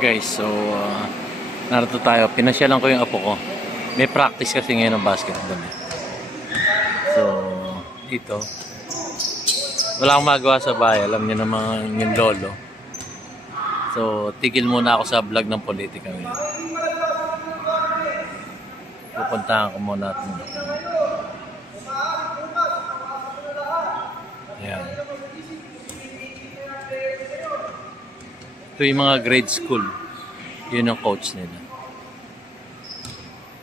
Guys, so narito tayo. Pinasyalan ko yung apo ko. May practice kasi ngayon ng basketball. So dito wala akong magawa sa bahay. Alam niyo naman yung lolo. So tigil muna ako sa vlog ng politika ngayon. Pupuntahan ko muna ito. Ayan. Ito yung mga grade school. Yun ang coach nila.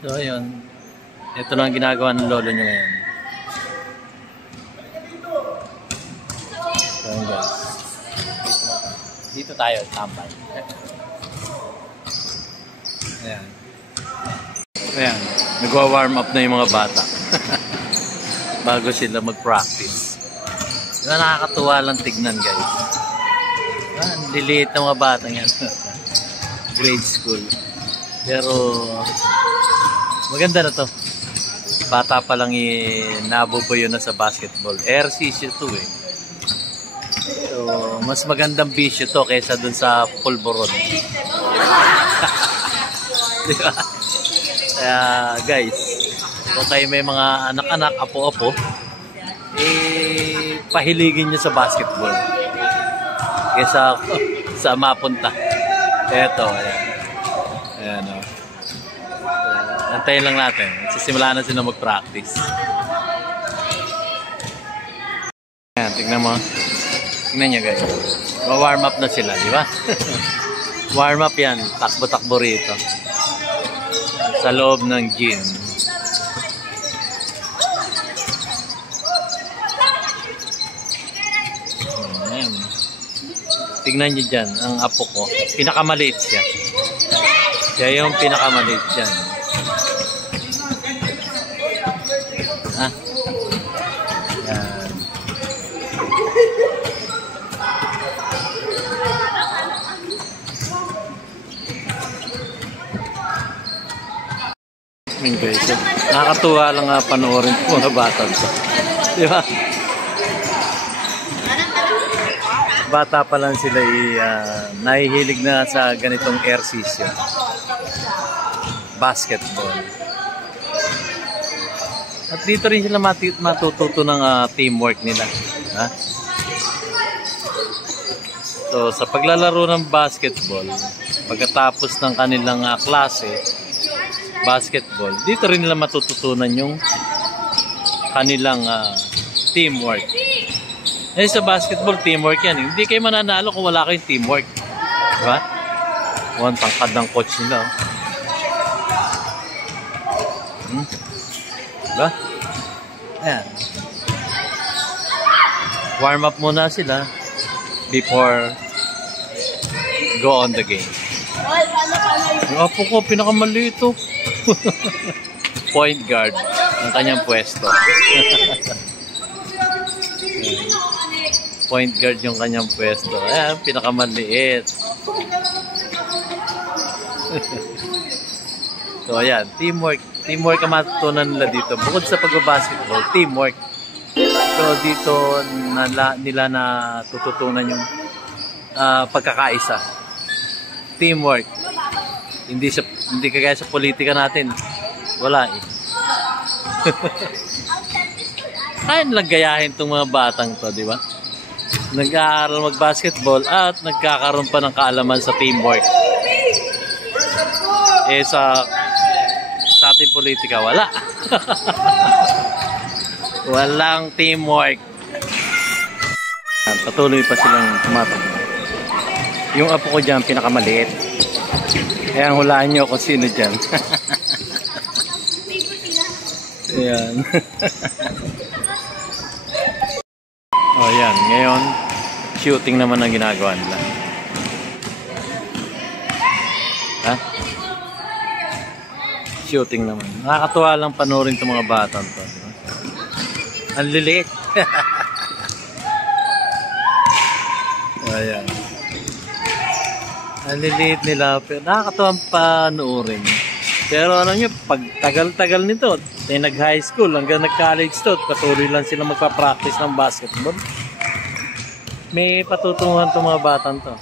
So ayun. Ito lang ginagawa ng lolo nyo ngayon. So guys. Dito tayo, tambay. Ayan. Ayan. Nagwa-warm up na yung mga bata. Bago sila mag-practice. Diba nakakatuwa lang tignan guys. Ang liliit ng mga bata yan. Grade school. Pero maganda na to. Bata pa lang nabubuyo na sa basketball. Exercise to eh. So mas magandang bisyo to kaysa dun sa pulburon. Diba? Kaya guys, kung kayo may mga anak-anak, apo-apo, pahiligin nyo sa basketball kaysa sa mapunta. Eto, ayan. Ayan o. Antayin lang natin. Sisimula na sila mag-practice. Ayan, tignan mo. Tignan nyo guys. Ma-warm up na sila, di ba? Warm up yan. Takbo-takbo rito. Sa loob ng gym. Ayan. Tignan nyo dyan, ang apo ko. Pinakamaliit siya. Siya yung pinakamaliit dyan. Ah. Ayan. Guys, nakakatuwa lang panoorin ko mga bata to. Di ba? Bata pa lang sila nahihilig na sa ganitong ehersisyo. Basketball. At dito rin sila matututo ng teamwork nila. Ha? So sa paglalaro ng basketball, pagkatapos ng kanilang klase, basketball, dito rin nila matututunan yung kanilang teamwork. Sa basketball, teamwork yan. Hindi kayo mananalo kung wala kayong teamwork. Diba? Ang tangkad ng coach nila. Diba? Ayan. Warm up muna sila before go on the game. Yung apo ko, pinakamaliit ito. Point guard ang kanyang pwesto. Point guard yung kanyang pwesto. Ayan, pinakamaliit. So ayan, teamwork. Teamwork ang matutunan nila dito. Bukod sa pagbabasketball, teamwork. So dito nila natututunan yung pagkakaisa. Teamwork. Hindi kagaya sa politika natin. Wala eh. Kaya nilang gayahin itong mga batang to, di ba? Nag-aaral mag-basketball at nagkakaroon pa ng kaalaman sa teamwork. Sa ating politika, wala. Walang teamwork. Patuloy pa silang tumatakbo. Yung apo ko dyan, pinakamaliit. Kaya hulaan nyo kung sino dyan. Ayan. Oh, yan. Ngayon, shooting naman ang ginagawa nila. Ha? Shooting naman. Nakakatuwa lang panoorin itong mga bata to. Diba? Ang liliit. Ayan. Ang liliit nila. Pero nakakatuwang panoorin. Pero ano nyo, pag tagal-tagal nito, nag-high school hanggang nag-college to, patuloy lang sila magpa-practice ng basketball. May patutunguhan itong mga batang to.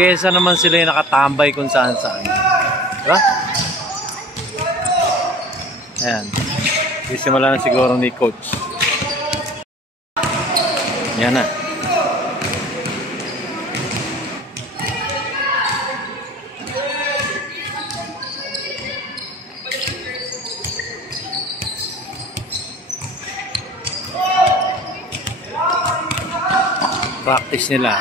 Kesa naman sila yung nakatambay kung saan-saan. Diba? Ayan. Sisimula na siguro ni coach. Yan na. Practice nila.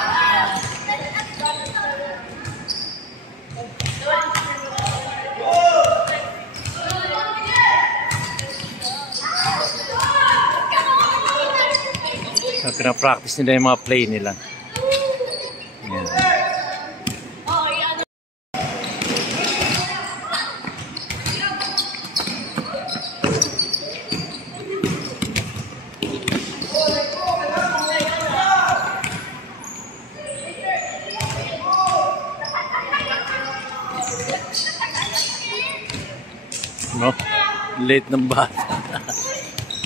So, pinapractice nila yung mga play nila. Yan. No? Late ng bata.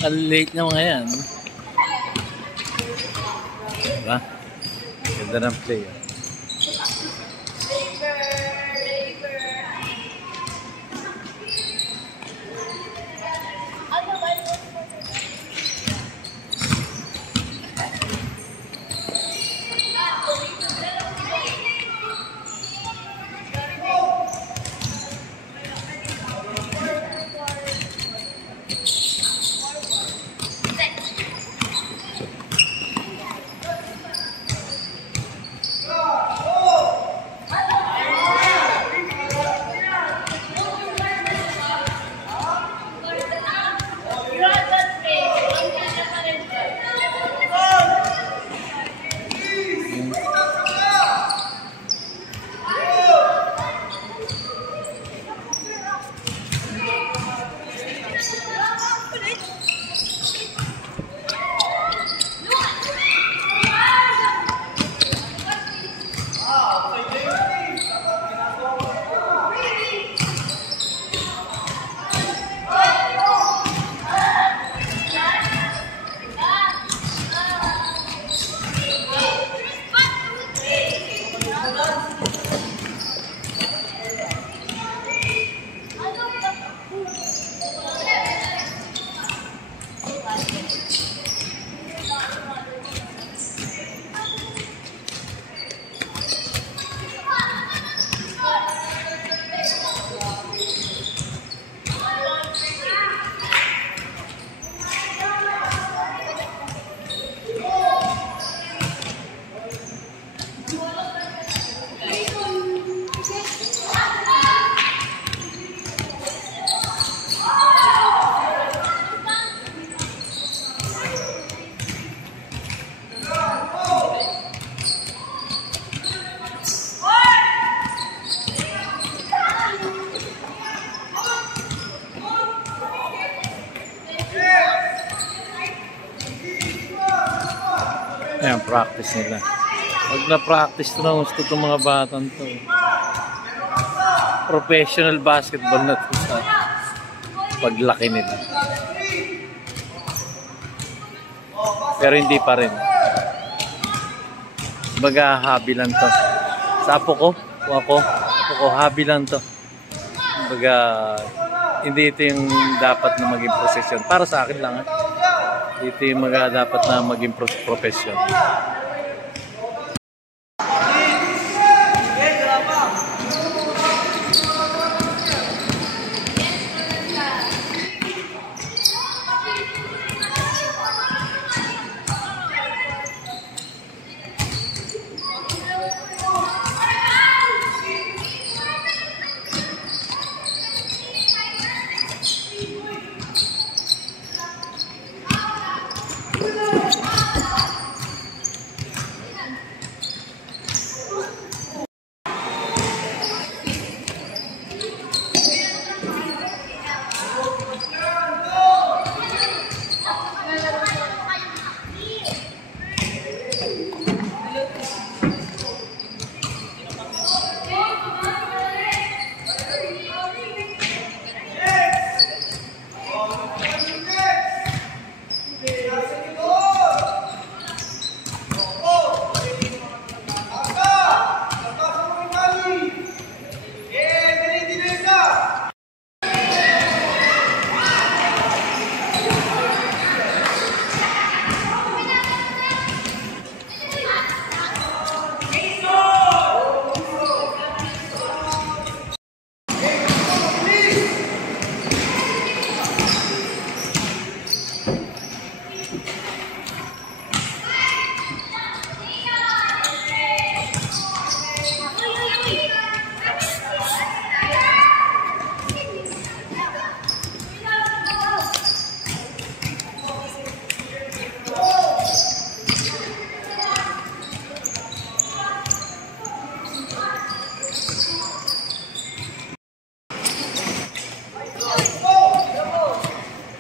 Ang late na mga yan. Diba? Ganda ng play. Ayan, practice nila. Pag na-practice na gusto itong mga batang to. Professional basketball na ito sa paglaki nila. Pero hindi pa rin. Baga, hobby lang to. Sa apo ko, hobby lang to. Baga, hindi ito yung dapat na maging profession. Para sa akin lang, ito yung dapat na maging profession.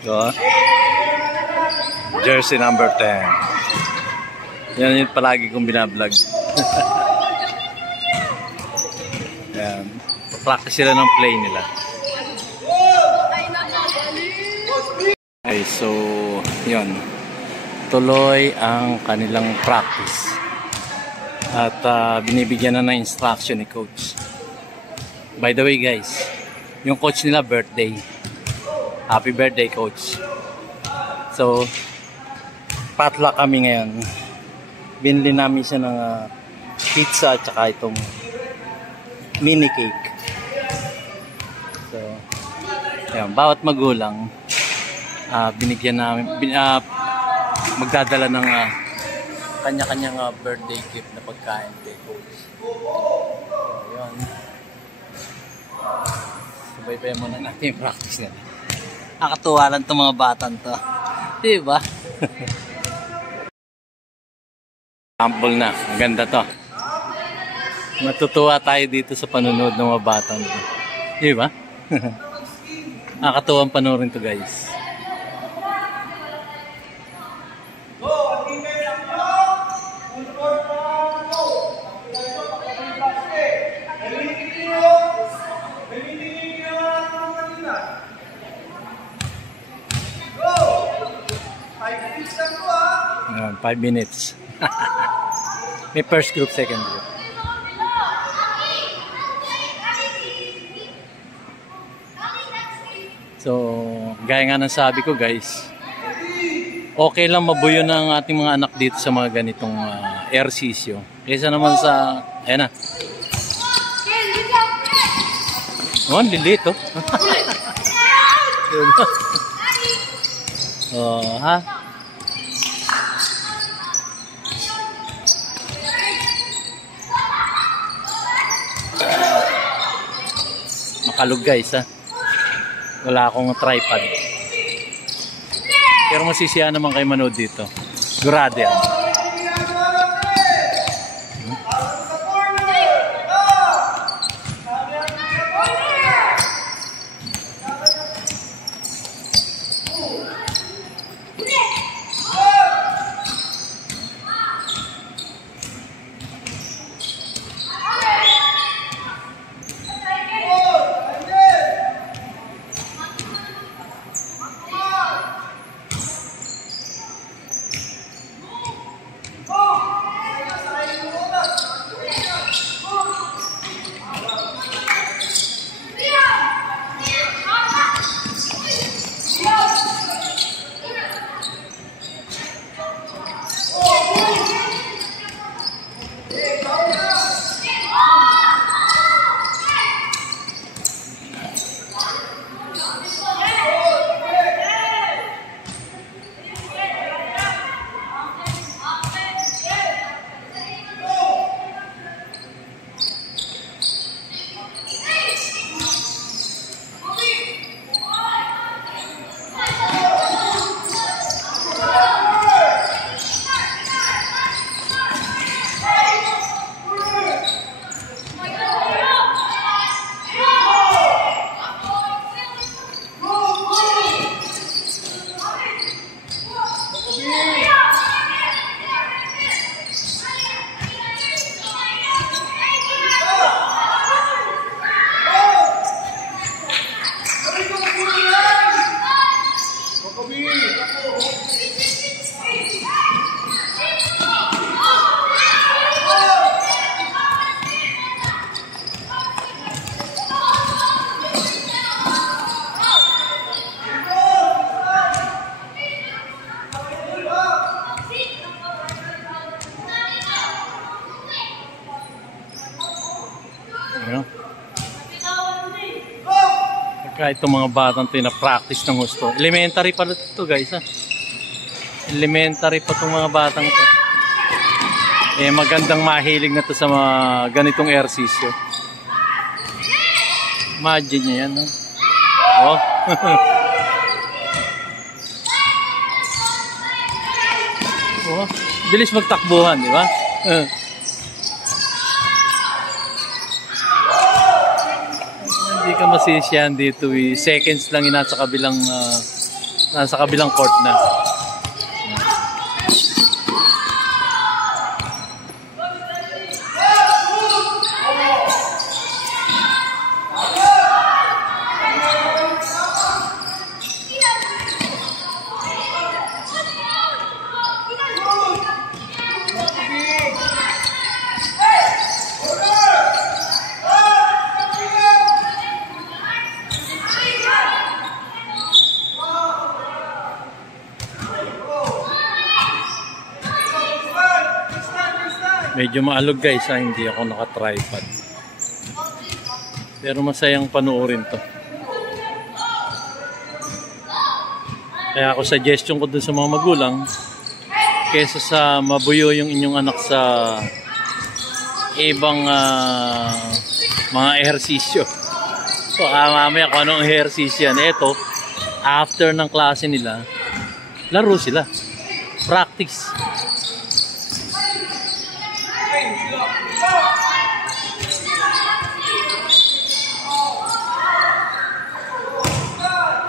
Diba? Jersey number 10. Yan yung palagi kong binablog. Yan. Practice sila ng play nila. Okay, so yun. Tuloy ang kanilang practice. At binibigyan na ng instruction ni coach. By the way guys, yung coach nila birthday. Happy birthday coach. So, potluck kami ngayon. Binili namin siya ng pizza at saka itong mini cake. So, yan, bawat magulang binigyan namin magdadala ng kanya-kanyang birthday gift na pagkain kay coach. So, yun. Sabay-bay muna natin yung practice nila. Nakakatuwa lang itong mga batang to. Diba? Sample na. Ang ganda to. Matutuwa tayo dito sa panonood ng mga batang to. Diba? Nakakatuwang panoorin to guys. Ayan, 5 minutes. May first group, second group. So, gaya nga ng sabi ko guys, okay lang mabuyo ng ating mga anak dito sa mga ganitong ehersisyo. Kaysa naman sa, ayan na. Oh, lilito. Oh, ha? Makalog guys ha. Wala akong tripod. Pero masisiya naman kayo manood dito. Sigurado yan. Kahit itong mga batang ito na practice ng gusto. Elementary pa ito guys ha. Elementary pa itong mga batang ito. Eh magandang mahilig na ito sa mga ganitong ehersisyo. Imagine nyo yan no? Oh. Oh. Bilis magtakbuhan di ba? Hindi ka masisiyahan dito eh. Seconds lang yun nasa kabilang Nasa kabilang court na. Medyo maalog guys ha, hindi ako naka-tripod. Pero masayang panoorin to. Kaya ako suggestion ko dun sa mga magulang, kesa sa mabuyo yung inyong anak sa ibang mga ehersisyo. So mamaya kung anong ehersisyo yan. Eto, after ng klase nila, laro sila. Practice.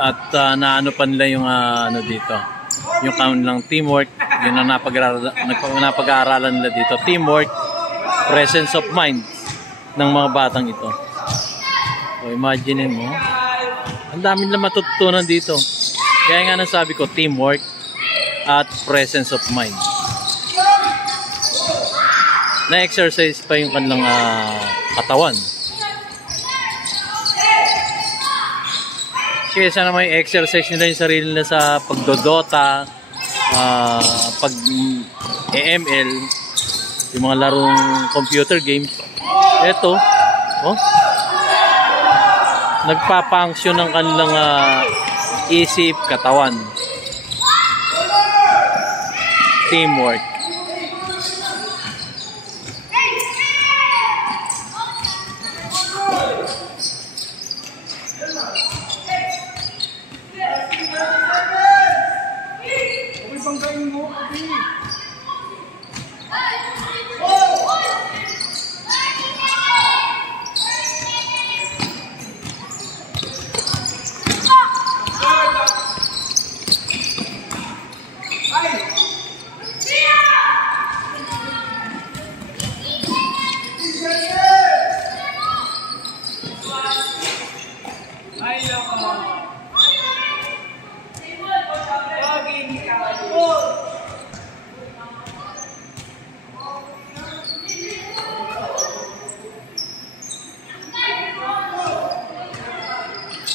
At naano pa nila yung ano dito, yung kanilang teamwork, yun ang napag-aaralan nila dito. Teamwork, presence of mind ng mga batang ito. So imagine mo, ang dami nila matutunan dito. Kaya nga nasabi ko, teamwork at presence of mind. Na-exercise pa yung kanilang katawan. Kesa na may exercise nila yung sarili nila sa pagdodota, pag-EML, yung mga larong computer games. Ito, oh, nagpapunction ng kanilang isip, katawan. Teamwork.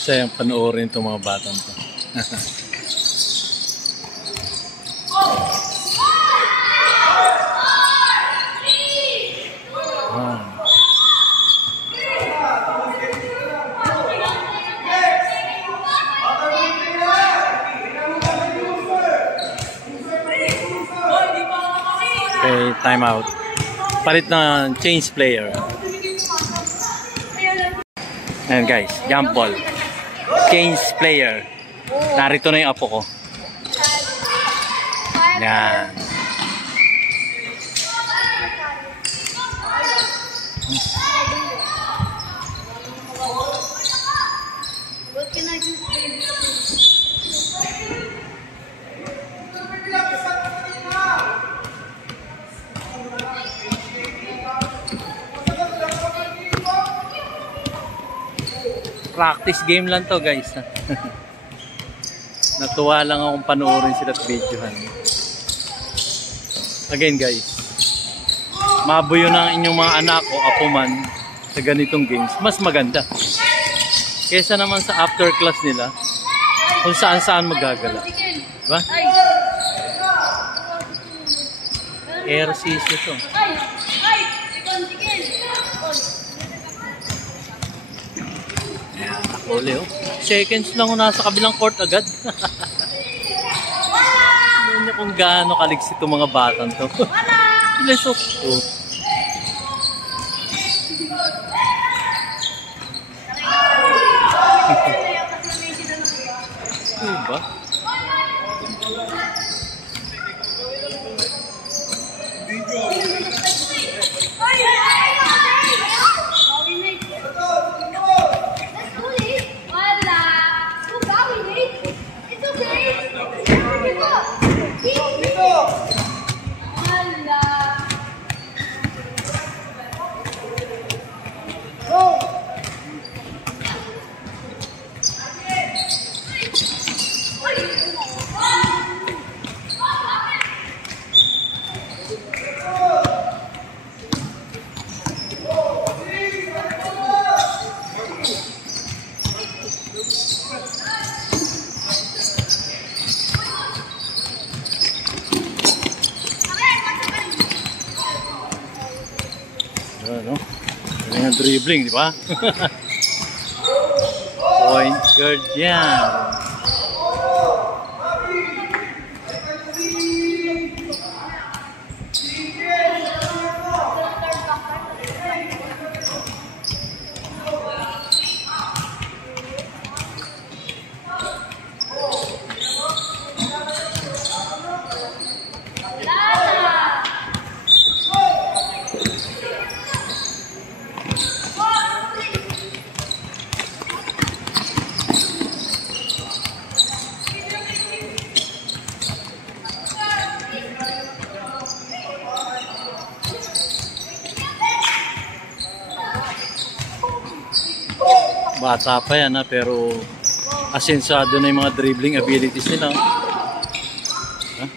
Sayang panoorin itong mga batang to. Okay, time out. Palit na change player. Ayan guys, jump ball. Change player. Narito na yung apo ko. Yan. What can I do? Practice game lang to guys. Natuwa lang akong panoorin sila at videohan. Again guys, mabuyo na ang inyong mga anak o apo man sa ganitong games, mas maganda kesa naman sa after class nila kung saan saan magagala, diba? Ehersisyo to. Uli, oh. Seconds lang nasa kabilang court agad. Hindi niyo kung gaano kaligsi itong mga batang to. Lesok to. Diba? It's okay. Ano? Galing ang dribbling, di ba? Point guard yan. Bata pa yan ha, pero asensado na yung mga dribbling abilities nila. Ha?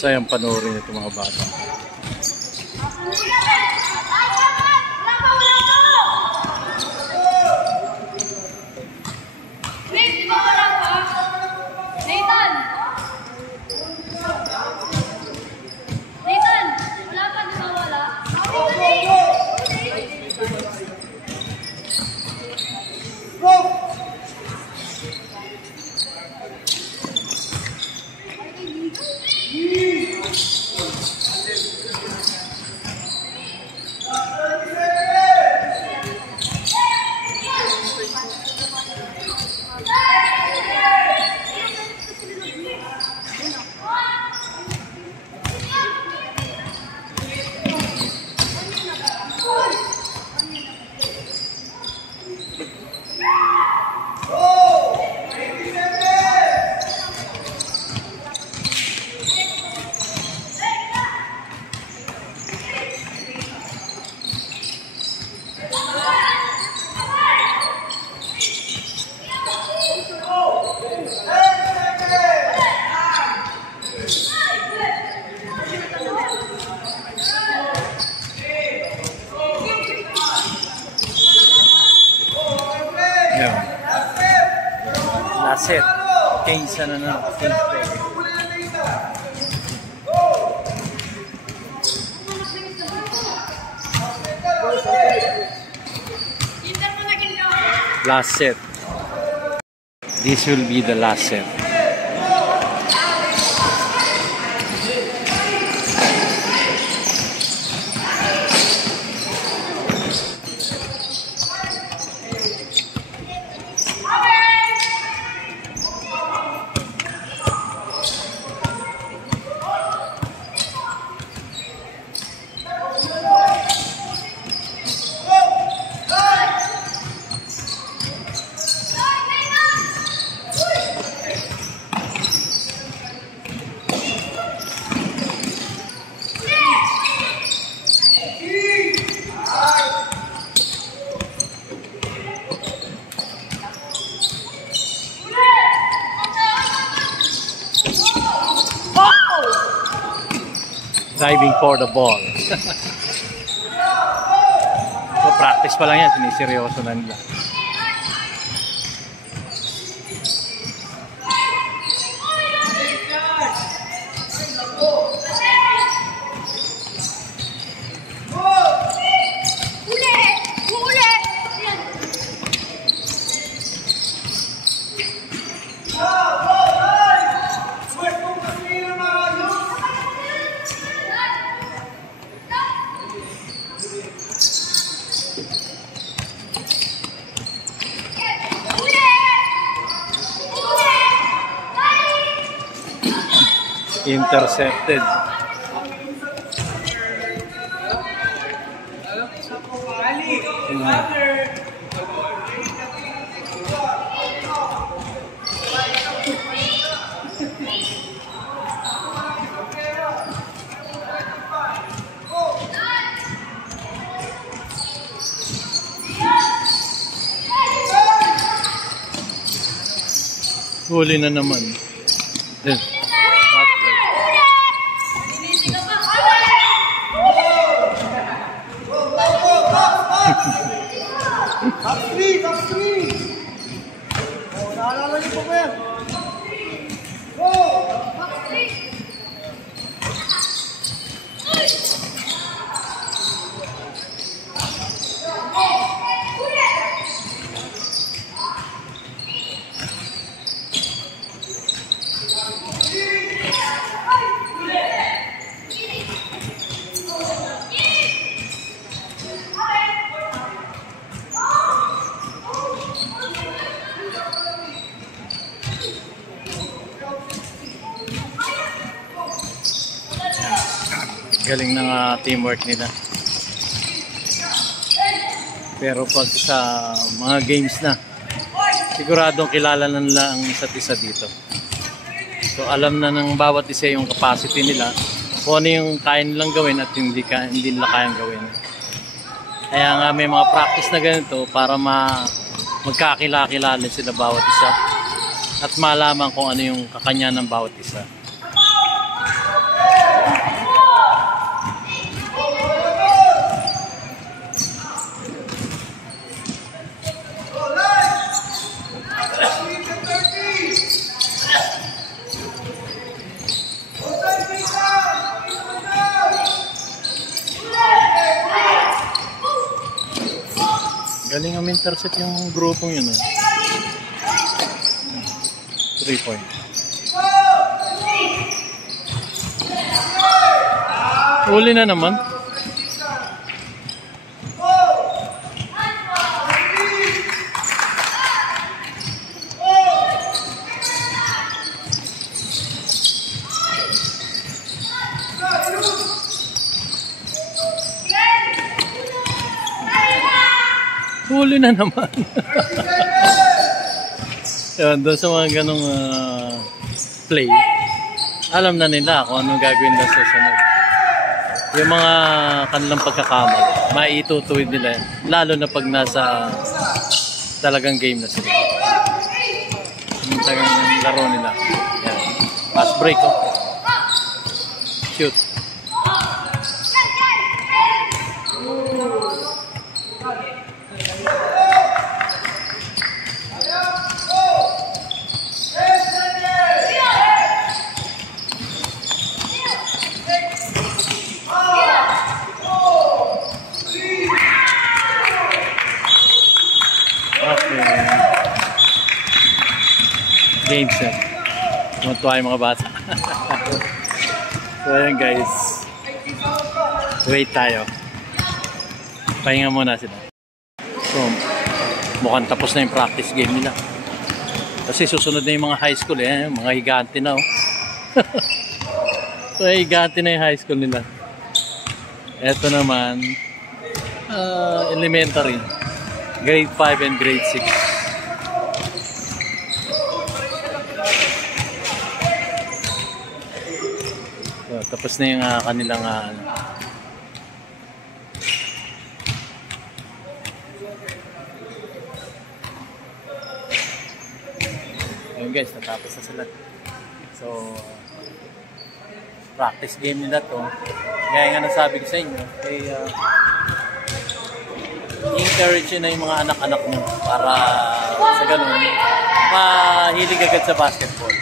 Sayang panoorin ito mga bata. Last set. 15 na. 15. Last set. This will be the last set. Diving for the ball. So practice pa lang yan, siniseryoso na nila. Intercepted. Huli na naman. Then, Top 3! Top 3! Oh, naalala niyo po ba yan? Go! Galing ng teamwork nila. Pero pag sa mga games na, siguradong kilala na nila ang isa't isa dito. So alam na ng bawat isa yung capacity nila, kung ano yung kaya nilang gawin at hindi nila kayang gawin. Kaya nga may mga practice na ganito para magkakilala sila bawat isa at malaman kung ano yung kakanya ng bawat isa. Galing ang intercept yung grupong yun. 3 point. Uli na naman. Huli na naman. Yun, doon sa mga ganong play, alam na nila kung anong gagawin na sa sunod. Yung mga kanilang pagkakamali, maitutuwid nila. Lalo na pag nasa talagang game na sila. Yung talagang laro nila. Yan. Pass break, oh. Shoot. Game set. Matuwa yung mga bata. So ayan guys. Wait tayo. Pahinga muna sila. So mukhang tapos na yung practice game nila. Kasi susunod na yung mga high school eh. Mga higante na oh. So higante na yung high school nila. Eto naman elementary. Grade 5 and grade 6. So, tapos na yung kanilang ayun guys, natapos na sila. So practice game nila to. Gaya nga nasabi ko sa inyo, encourage na yung mga anak-anak nyo para sa ganun mahilig agad sa basketball.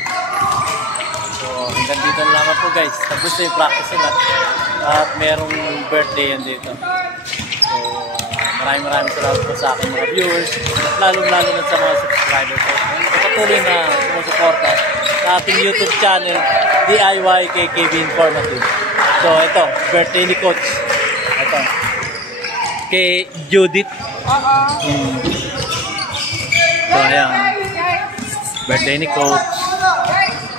So hanggang dito na lamang po guys, tapos na yung practice nila at merong birthday yan dito. So maraming salamat po sa aking mga viewers at lalo na sa mga subscribers po. Patuloy na sumusuporta sa ating YouTube channel DIY KKB Informative. So ito, birthday ni Coach. Ito kay Judith. So ayan, birthday ni Coach.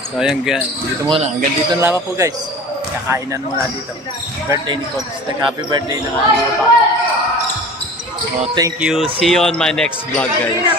So ayan, dito muna. Hanggang dito na lamang po guys. Kakain na muna dito. Birthday ni Coach. Happy birthday na nga. So thank you. See you on my next vlog guys.